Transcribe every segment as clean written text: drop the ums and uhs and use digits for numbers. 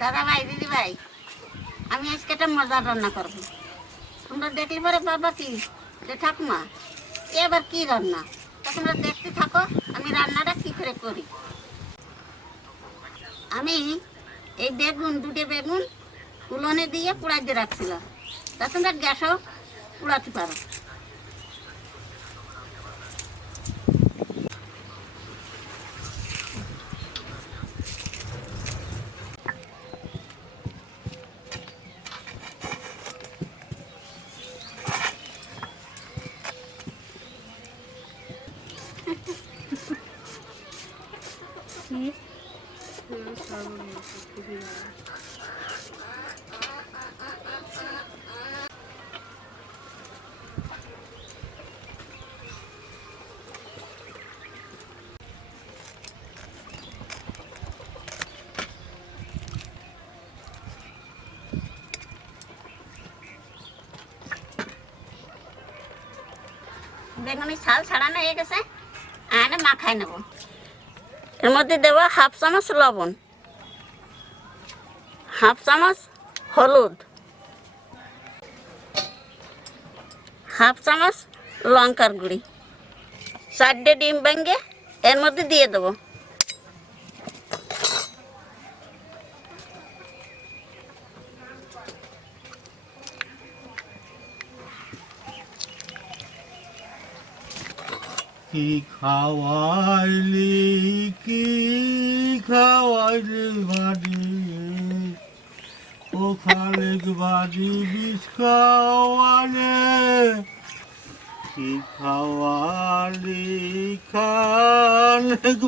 দাদা ভাই দিদি ভাই, আমি আজকে একটা মজার রান্না করব। তোমরা দেখলে পরে বাবা কি যে ঠাকুমা এবার কি রান্না, তা তোমরা দেখতে থাকো আমি রান্নাটা কি করে করি। আমি এই দুটো বেগুন উলনে দিয়ে পোড়াই দিয়ে রাখছিলাম, তা তোমরা গ্যাসও পোড়াতে পারো। বেগুনের ছাল ছাড়ানো হয়ে গেছে, আর মাখাই নেব। এর মধ্যে দেবো হাফ চামচ লবণ, হাফ চামচ হলুদ, হাফ চামচ লঙ্কার গুঁড়ি, 4টে ডিম ভেঙে এর মধ্যে দিয়ে দেবো। কি খাওয়াইলি বাড়ি ও খালেক বাড়ি বিষ খাওয়ালে, কি খাওয়ালি খালেক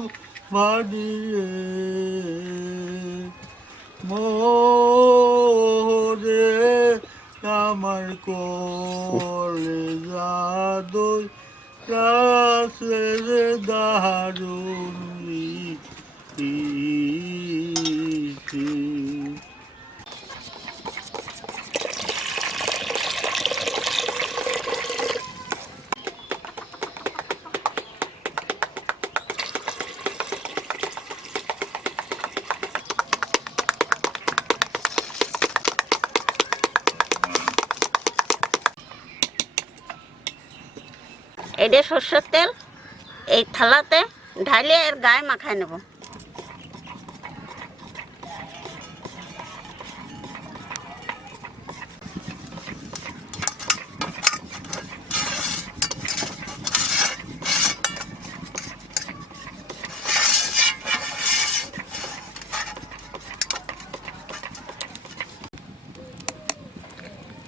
বাড়ি মোরে আমার কোলে যাদই কাছে দারুণ এটা সর্ষের তেল এই থালাতে ঢালে এর গায়ে মাখায় নেব।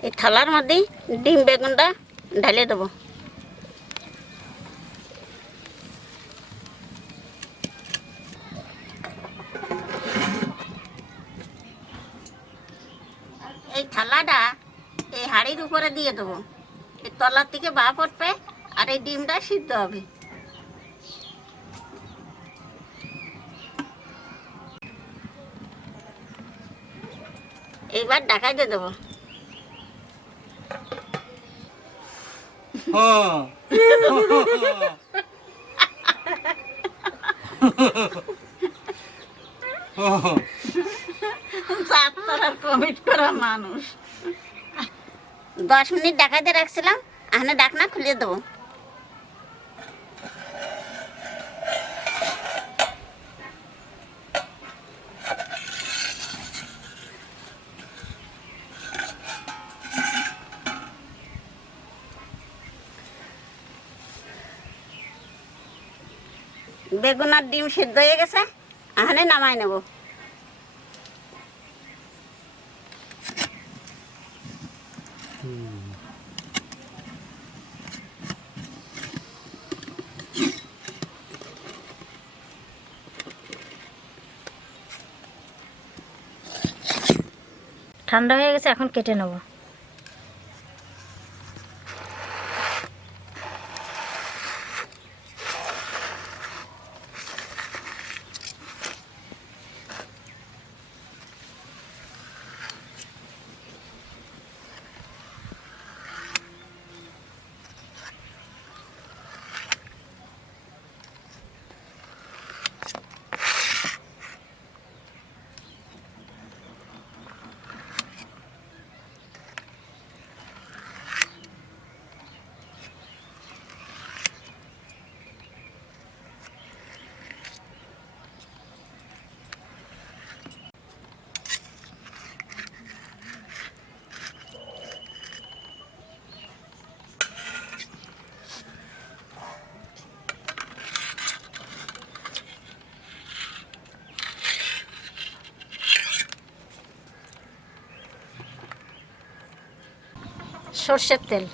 এই থালার মধ্যে ডিম বেগুনটা ঢালে দেবো। এই থালাটা এই হাঁড়ির উপরে দিয়ে দেবো, এই তলার থেকে ভাপ উঠবে আর এই ডিমটা সিদ্ধ হবে। এইবার ঢাকাই দিয়ে দেবো। কমিট করা মানুষ। 10 মিনিট ঢাকাতে রাখছিলাম, এখানে ঢাকনা খুলে দেবো। বেগুন আর ডিম সিদ্ধ হয়ে গেছে, এখানে নামাই নেব। ঠান্ডা হয়ে গেছে, এখন কেটে নেব। সর্ষের তেল।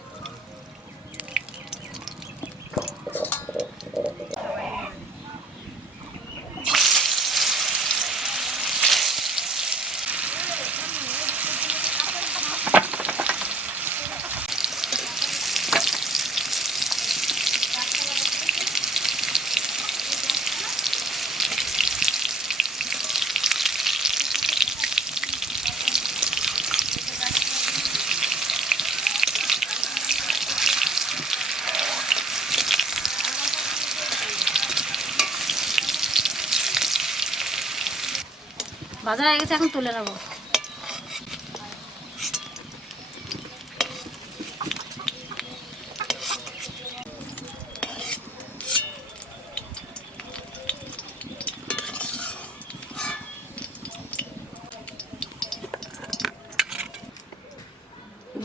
ভাজা হয়ে গেছে, এখন তুলে নেবো।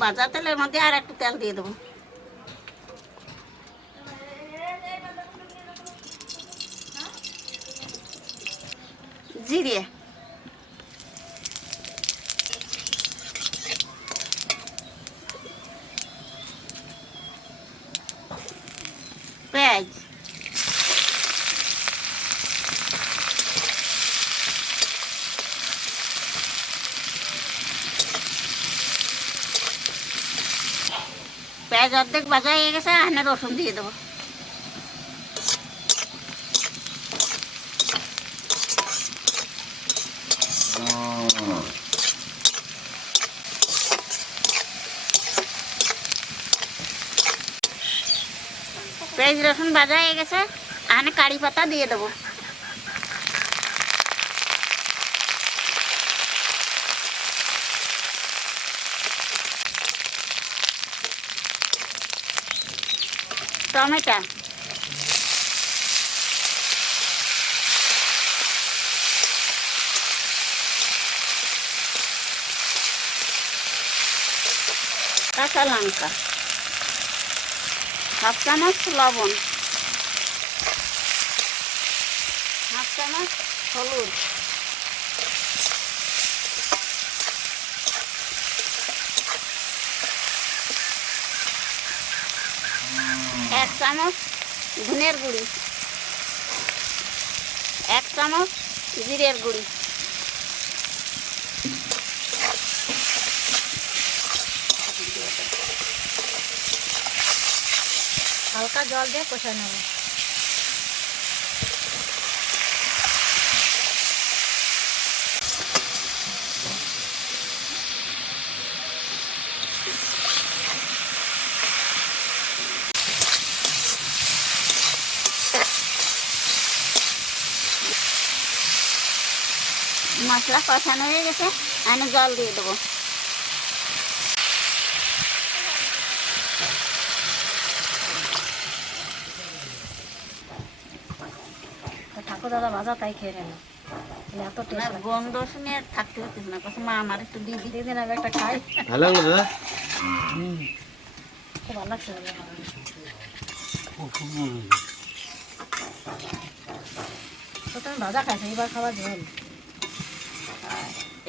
ভাজা তেলের মধ্যে আর একটু তেল দিয়ে দেবো। জিরে, পেঁয়াজ, পেঁয়াজ অর্ধেক ভাজা হয়ে গেছে, এখানে রসুন দিয়ে দেবো। পেঁয়াজ রসুন ভাজা হয়ে গেছে, এখানে কারি পাতা দিয়ে দেবো। টমেটো, কাঁচা লঙ্কা, হাফ চামচ লবণ, হাফ চামচ হলুদ, এক চামচ ধনের গুঁড়ি, এক চামচ জিরের গুঁড়ি, হালকা জল দিয়ে কষায় নেবো। মশলা কষানো হয়ে গেছে, আমি জল দিয়ে দেবো। ঠাকুর দাদা ভাজা তাই খেয়ে নেন, এত টেস্ট। গন্ধ শুনে আর থাকতে হচ্ছে না, কাছে মা আমার একটু দিয়ে দিই। দিন আগে একটা খাই, ভালো লাগলো দাদা? খুব ভালো লাগছে। তো তুমি ভাজা খাইছো, এবার খাবার ঝোল।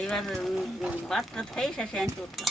এবার ভাতটা খেয়ে শেষে আমি উঠলাম।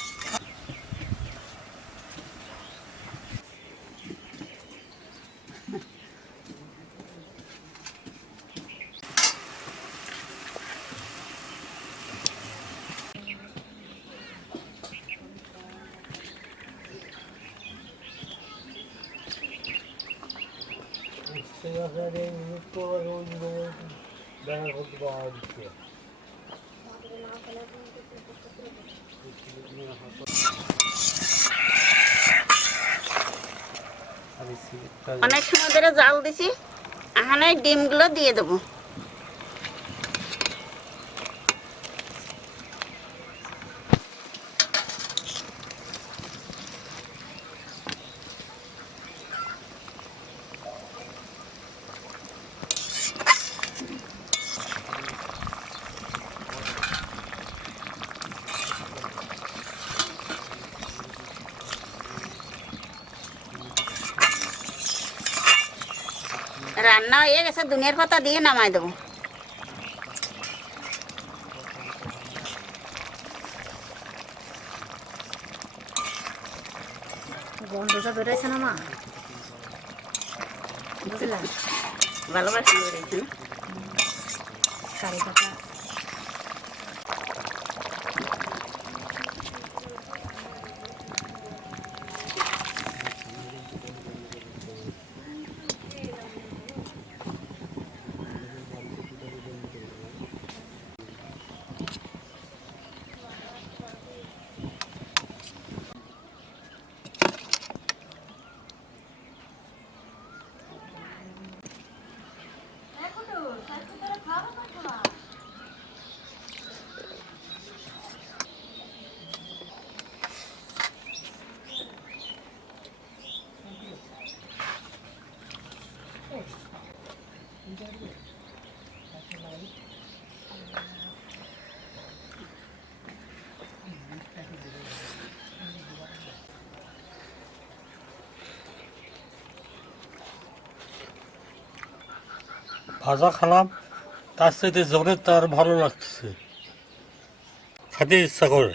অনেক সময় ধরে জাল দিছি, এখানে ডিমগুলো দিয়ে দেবো। রান্না হয়ে গেছে, ধনিয়ার পাতা দিয়ে নামাই দেবো। বন্ধুটা ধরেছে না মা, বুঝলেন? ভালোবাসি বেড়েছে না। কারি পাতা ভাজা খালাম, তার সাথে জলের তার ভালো লাগতেছে, খেতে ইচ্ছা করে।